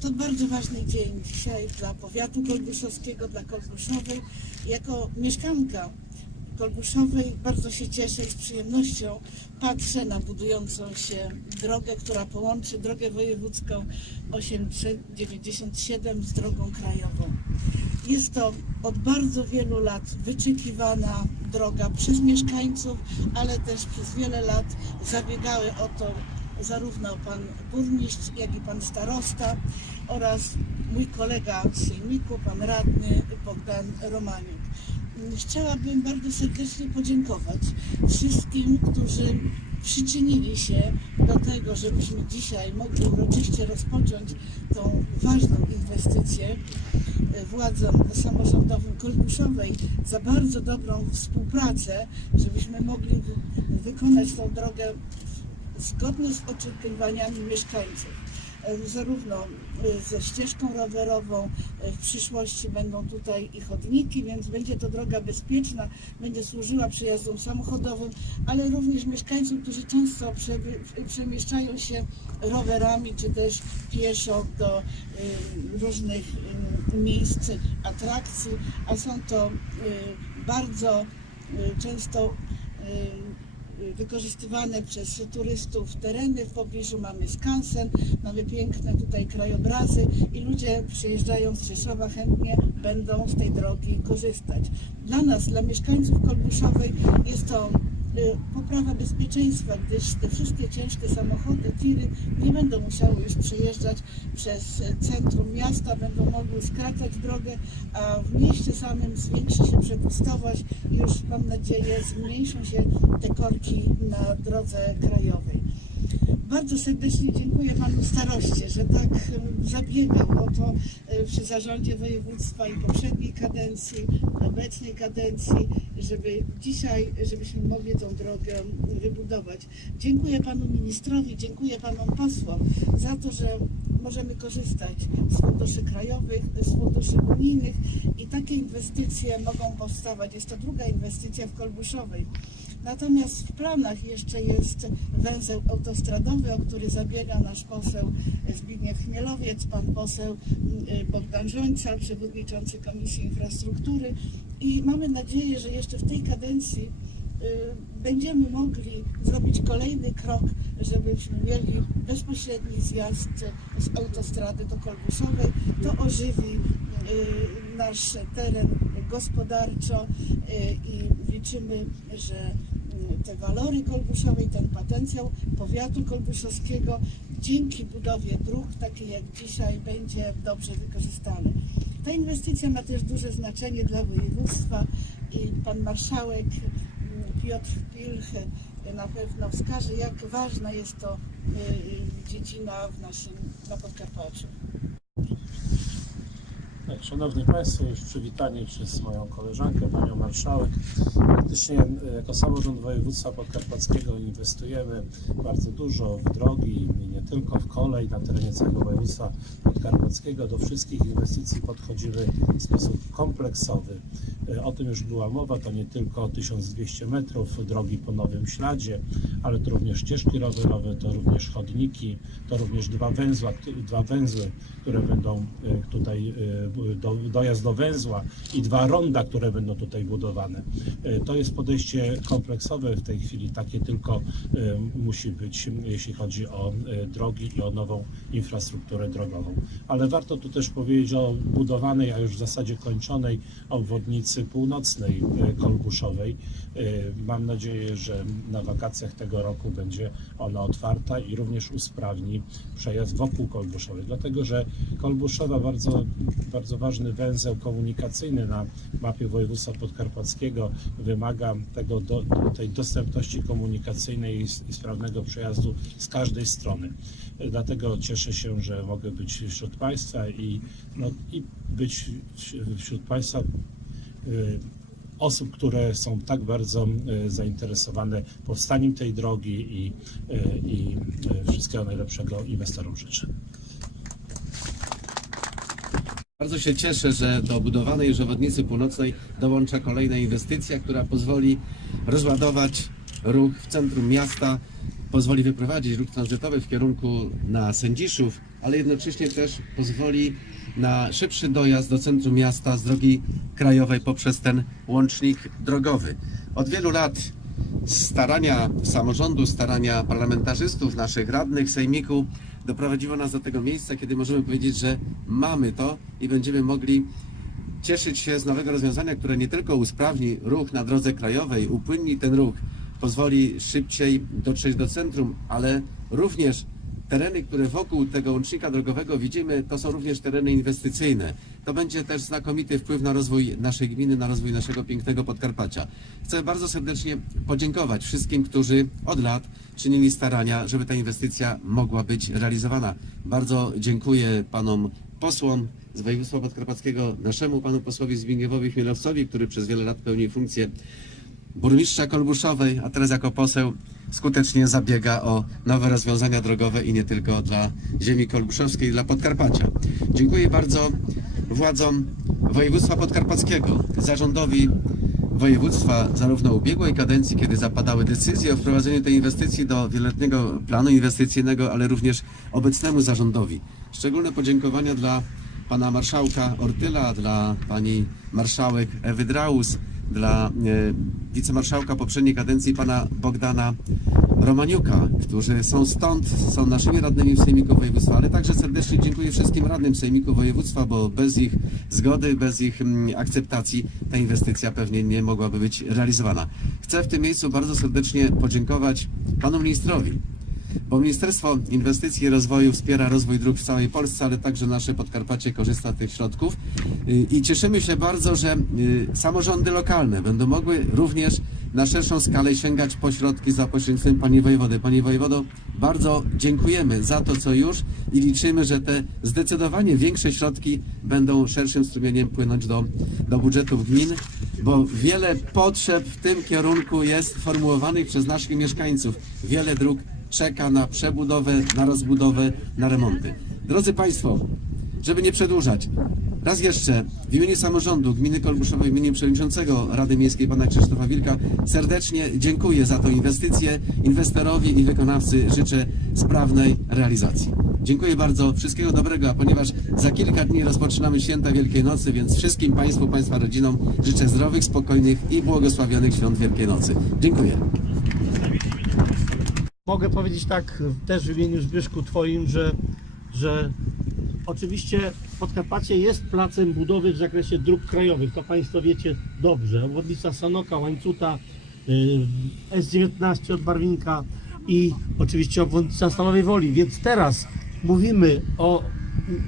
To bardzo ważny dzień dzisiaj dla powiatu kolbuszowskiego, dla Kolbuszowej. Jako mieszkanka Kolbuszowej bardzo się cieszę i z przyjemnością patrzę na budującą się drogę, która połączy drogę wojewódzką 897 z drogą krajową. Jest to od bardzo wielu lat wyczekiwana droga przez mieszkańców, ale też przez wiele lat zabiegały o to zarówno pan burmistrz, jak i pan starosta oraz mój kolega z sejmiku, pan radny Bogdan Romaniuk. Chciałabym bardzo serdecznie podziękować wszystkim, którzy przyczynili się do tego, żebyśmy dzisiaj mogli uroczyście rozpocząć tą ważną inwestycję władzom samorządowym Kolbuszowej za bardzo dobrą współpracę, żebyśmy mogli wy- wykonać tą drogę zgodnie z oczekiwaniami mieszkańców. E, Zarówno e, ze ścieżką rowerową, e, w przyszłości będą tutaj i chodniki, więc będzie to droga bezpieczna, będzie służyła przejazdom samochodowym, ale również mieszkańcom, którzy często przemieszczają się rowerami czy też pieszo do różnych miejsc, atrakcji, a są to bardzo często wykorzystywane przez turystów tereny. W pobliżu mamy skansen, mamy piękne tutaj krajobrazy i ludzie przyjeżdżając z Rzeszowa chętnie będą z tej drogi korzystać. Dla nas, dla mieszkańców Kolbuszowej jest to y, poprawa bezpieczeństwa, gdyż te wszystkie ciężkie samochody, tiry będą musiały już przejeżdżać przez centrum miasta, będą mogły skracać drogę, a w mieście samym zwiększy się przepustowość i już mam nadzieję zmniejszą się te korki na drodze krajowej. Bardzo serdecznie dziękuję panu staroście, że tak zabiegał o to e, przy zarządzie województwa i poprzedniej kadencji, obecnej kadencji, żeby dzisiaj, żebyśmy mogli tą drogę wybudować. Dziękuję panu ministrowi, dziękuję panom posłom za to, że możemy korzystać z funduszy krajowych, z funduszy unijnych i takie inwestycje mogą powstawać. Jest to druga inwestycja w Kolbuszowej. Natomiast w planach jeszcze jest węzeł autostradowy, o który zabiega nasz poseł Zbigniew Chmielowiec, pan poseł mm, Bogdan Żońca, przewodniczący Komisji Infrastruktury i mamy nadzieję, że jeszcze w tej kadencji y, będziemy mogli zrobić kolejny krok, żebyśmy mieli bezpośredni zjazd z autostrady do Kolbuszowej. To ożywi y, nasz teren gospodarczo y, i liczymy, że y, te walory kolbuszowej, ten potencjał powiatu kolbuszowskiego dzięki budowie dróg, takiej jak dzisiaj, będzie dobrze wykorzystany. Ta inwestycja ma też duże znaczenie dla województwa i pan marszałek mm, Piotr Pilch y, na pewno wskaże, jak ważna jest to y, y, dziedzina w naszym, na Podkarpaciu. Tak, Szanowni Państwo, już przywitani przez moją koleżankę, Panią Marszałek. Faktycznie e, jako samorząd województwa podkarpackiego inwestujemy bardzo dużo w drogi i nie tylko w kolej na terenie całego województwa podkarpackiego. Do wszystkich inwestycji podchodzimy w sposób kompleksowy. E, O tym już była mowa, to nie tylko 1200 metrów drogi po nowym śladzie, ale to również ścieżki rowerowe, to również chodniki, to również dwa, węzła, dwa węzły, które będą e, tutaj do, dojazd do węzła i dwa ronda, które będą tutaj budowane. E, To jest podejście kompleksowe w tej chwili, takie tylko e, musi być, jeśli chodzi o e, drogi i o nową infrastrukturę drogową. Ale warto tu też powiedzieć o budowanej, a już w zasadzie kończonej obwodnicy północnej Kolbuszowej. Mam nadzieję, że na wakacjach tego roku będzie ona otwarta i również usprawni przejazd wokół Kolbuszowej, dlatego że Kolbuszowa bardzo, bardzo ważny węzeł komunikacyjny na mapie województwa podkarpackiego wymaga tego do, tej dostępności komunikacyjnej i, sprawnego przejazdu z każdej strony. Dlatego cieszę się, że mogę być wśród Państwa i, no, i być wś- wśród Państwa y, osób, które są tak bardzo y, zainteresowane powstaniem tej drogi i, y, i wszystkiego najlepszego inwestorom życzę. Bardzo się cieszę, że do budowanej już obwodnicy północnej dołącza kolejna inwestycja, która pozwoli rozładować ruch w centrum miasta pozwoli wyprowadzić ruch tranzytowy w kierunku na Sędziszów, ale jednocześnie też pozwoli na szybszy dojazd do centrum miasta z drogi krajowej poprzez ten łącznik drogowy. Od wielu lat starania samorządu, starania parlamentarzystów, naszych radnych, sejmiku doprowadziło nas do tego miejsca, kiedy możemy powiedzieć, że mamy to i będziemy mogli cieszyć się z nowego rozwiązania, które nie tylko usprawni ruch na drodze krajowej, upłynni ten ruch, pozwoli szybciej dotrzeć do centrum, ale również tereny, które wokół tego łącznika drogowego widzimy, to są również tereny inwestycyjne. To będzie też znakomity wpływ na rozwój naszej gminy, na rozwój naszego pięknego Podkarpacia. Chcę bardzo serdecznie podziękować wszystkim, którzy od lat czynili starania, żeby ta inwestycja mogła być realizowana. Bardzo dziękuję panom posłom z województwa podkarpackiego, naszemu panu posłowi Zbigniewowi Chmielowcowi, który przez wiele lat pełnił funkcję burmistrza Kolbuszowej, a teraz jako poseł skutecznie zabiega o nowe rozwiązania drogowe i nie tylko dla ziemi kolbuszowskiej, dla Podkarpacia. Dziękuję bardzo władzom województwa podkarpackiego, zarządowi województwa, zarówno ubiegłej kadencji, kiedy zapadały decyzje o wprowadzeniu tej inwestycji do wieloletniego planu inwestycyjnego, ale również obecnemu zarządowi. Szczególne podziękowania dla pana marszałka Ortyla, dla pani marszałek Ewy Draus, dla e, wicemarszałka poprzedniej kadencji pana Bogdana Romaniuka, którzy są stąd, są naszymi radnymi w Sejmiku Województwa, ale także serdecznie dziękuję wszystkim radnym Sejmiku Województwa, bo bez ich zgody, bez ich mm, akceptacji ta inwestycja pewnie nie mogłaby być realizowana. Chcę w tym miejscu bardzo serdecznie podziękować panu ministrowi, bo Ministerstwo Inwestycji i Rozwoju wspiera rozwój dróg w całej Polsce, ale także nasze Podkarpacie korzysta z tych środków. Y, I cieszymy się bardzo, że y, samorządy lokalne będą mogły również na szerszą skalę sięgać po środki za pośrednictwem Pani Wojewody. Panie Wojewodo, bardzo dziękujemy za to, co już i liczymy, że te zdecydowanie większe środki będą szerszym strumieniem płynąć do, do budżetów gmin, bo wiele potrzeb w tym kierunku jest formułowanych przez naszych mieszkańców. Wiele dróg czeka na przebudowę, na rozbudowę, na remonty. Drodzy Państwo, żeby nie przedłużać, raz jeszcze w imieniu samorządu gminy Kolbuszowej, w imieniu przewodniczącego Rady Miejskiej pana Krzysztofa Wilka serdecznie dziękuję za tę inwestycję. Inwestorowi i wykonawcy życzę sprawnej realizacji. Dziękuję bardzo, wszystkiego dobrego, a ponieważ za kilka dni rozpoczynamy święta Wielkiej Nocy, więc wszystkim Państwu, Państwa rodzinom życzę zdrowych, spokojnych i błogosławionych świąt Wielkiej Nocy. Dziękuję. Mogę powiedzieć tak też w imieniu Zbyszku Twoim, że, że oczywiście Podkarpacie jest placem budowy w zakresie dróg krajowych. To Państwo wiecie dobrze. Obwodnica Sanoka, Łańcuta, y, S19 od Barwinka i oczywiście obwodnica Stalowej Woli. Więc teraz mówimy o,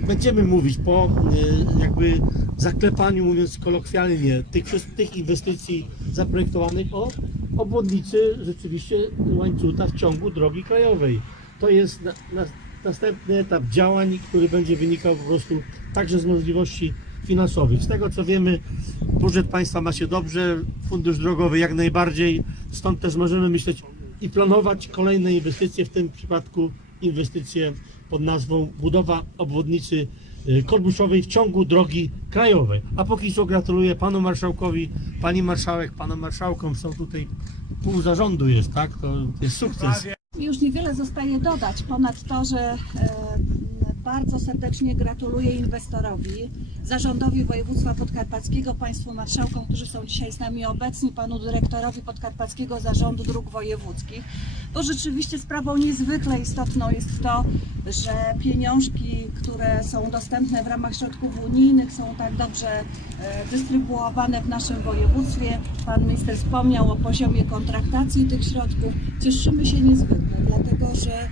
będziemy mówić po y, jakby zaklepaniu, mówiąc kolokwialnie, tych, tych inwestycji zaprojektowanych o obwodnicy rzeczywiście łańcuta w ciągu drogi krajowej. To jest na, na, następny etap działań, który będzie wynikał po prostu także z możliwości finansowych. Z tego co wiemy, budżet państwa ma się dobrze, fundusz drogowy jak najbardziej, stąd też możemy myśleć i planować kolejne inwestycje, w tym przypadku inwestycje pod nazwą budowa obwodnicy Kolbuszowej w ciągu drogi krajowej. A póki co gratuluję panu marszałkowi, pani marszałek, panom marszałkom, są tutaj pół zarządu jest, tak? To jest sukces. Już niewiele zostaje dodać, ponad to, że e, bardzo serdecznie gratuluję inwestorowi, zarządowi województwa podkarpackiego, państwu marszałkom, którzy są dzisiaj z nami obecni, panu dyrektorowi podkarpackiego zarządu dróg wojewódzkich, bo rzeczywiście sprawą niezwykle istotną jest to, że pieniążki, które są dostępne w ramach środków unijnych są tak dobrze e, dystrybuowane w naszym województwie. Pan minister wspomniał o poziomie kontraktacji tych środków. Cieszymy się niezwykle, dlatego że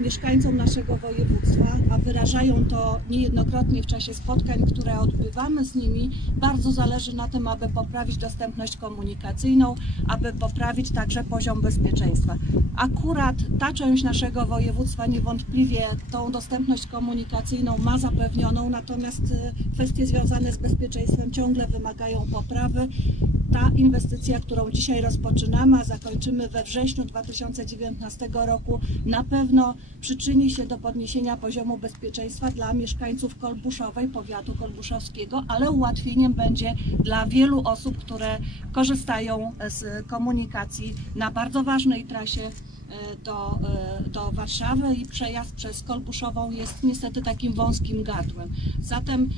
mieszkańcom naszego województwa, a wyrażają to niejednokrotnie w czasie spotkań, które odbywamy z nimi, bardzo zależy na tym, aby poprawić dostępność komunikacyjną, aby poprawić także poziom bezpieczeństwa. Akurat ta część naszego województwa niewątpliwie tą dostępność komunikacyjną ma zapewnioną, natomiast e, kwestie związane z bezpieczeństwem ciągle wymagają poprawy. Ta inwestycja, którą dzisiaj rozpoczynamy, a zakończymy we wrześniu 2019 roku, na pewno przyczyni się do podniesienia poziomu bezpieczeństwa dla mieszkańców Kolbuszowej, powiatu kolbuszowskiego, ale ułatwieniem będzie dla wielu osób, które korzystają z komunikacji na bardzo ważnej trasie e, do, e, do Warszawy i przejazd przez Kolbuszową jest niestety takim wąskim gardłem. Zatem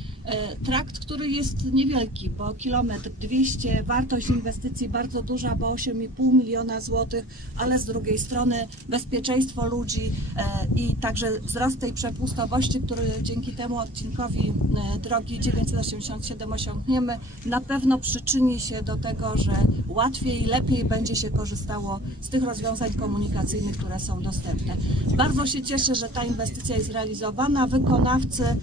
trakt, który jest niewielki, bo kilometr 200, wartość inwestycji bardzo duża, bo 8,5 miliona złotych, ale z drugiej strony bezpieczeństwo ludzi e, i także wzrost tej przepustowości, który dzięki temu odcinkowi e, drogi 987 osiągniemy, na pewno przyczyni się do tego, że łatwiej i lepiej będzie się korzystało z tych rozwiązań komunikacyjnych, które są dostępne. Bardzo się cieszę, że ta inwestycja jest realizowana. Wykonawcy e,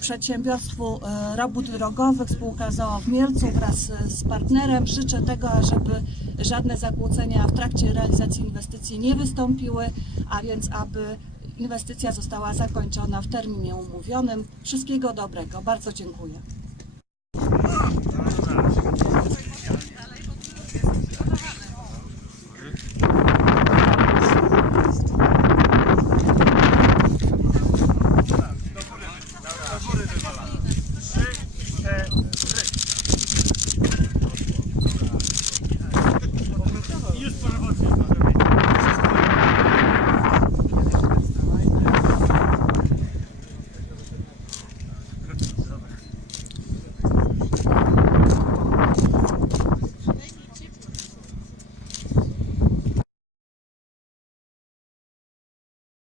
przedsiębiorstwu e, robót drogowych, spółka ZOO w Mielcu wraz e, z partnerem. Życzę tego, żeby żadne zakłócenia w trakcie realizacji inwestycji nie wystąpiły, a więc aby inwestycja została zakończona w terminie umówionym. Wszystkiego dobrego. Bardzo dziękuję.